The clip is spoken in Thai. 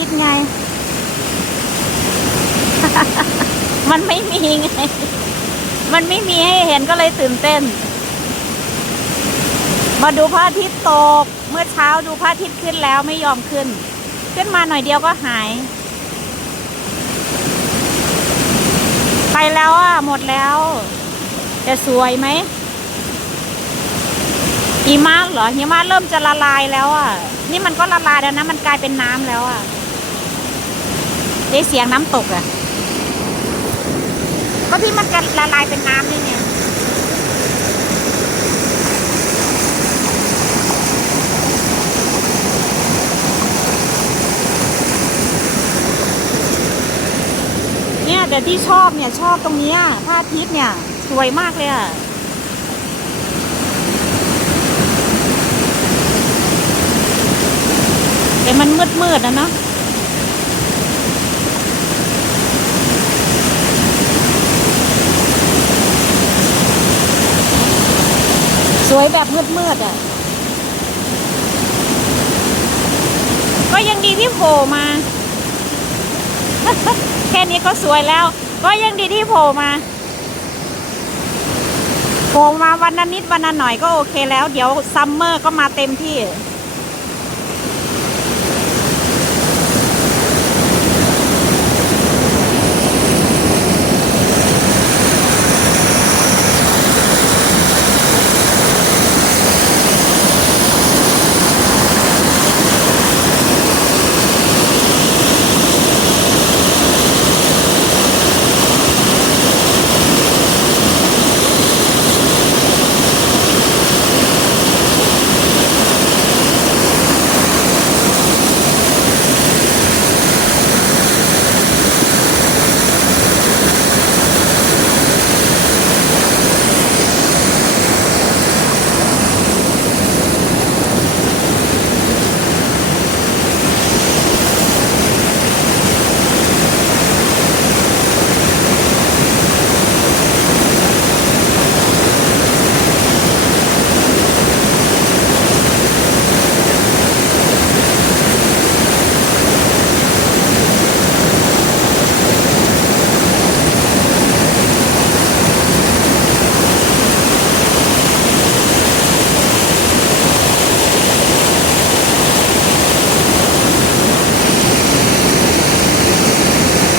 ทิตย์ไง มันไม่มีไง มันไม่มีให้เห็นก็เลยตื่นเต้น มาดูพระอาทิตย์ตก เมื่อเช้าดูพระอาทิตย์ขึ้นแล้วไม่ยอมขึ้น ขึ้นมาหน่อยเดียวก็หาย ไปแล้วอะ หมดแล้วแต่สวยไหมหิมะเหรอหิมะเริ่มจะละลายแล้วอะ นี่มันก็ละลายแล้วนะ มันกลายเป็นน้ำแล้วอะ ได้เสียงน้ำตกอะก็ที่มันกันละลายเป็นน้ำนี่ไงเนี่ยแต่ที่ชอบเนี่ยชอบตรงนี้พระอาทิตย์เนี่ยสวยมากเลยอะแต่มันมืดมืดๆนะเนาะ สวยแบบมืดมืดๆอะ ก็ยังดีที่โผล่มา แค่นี้ก็สวยแล้ว ก็ยังดีที่โผล่มาโผล่มาวันนั้นิดวันนั้นหน่อยก็โอเคแล้ว เดี๋ยวซัมเมอร์ก็มาเต็มที่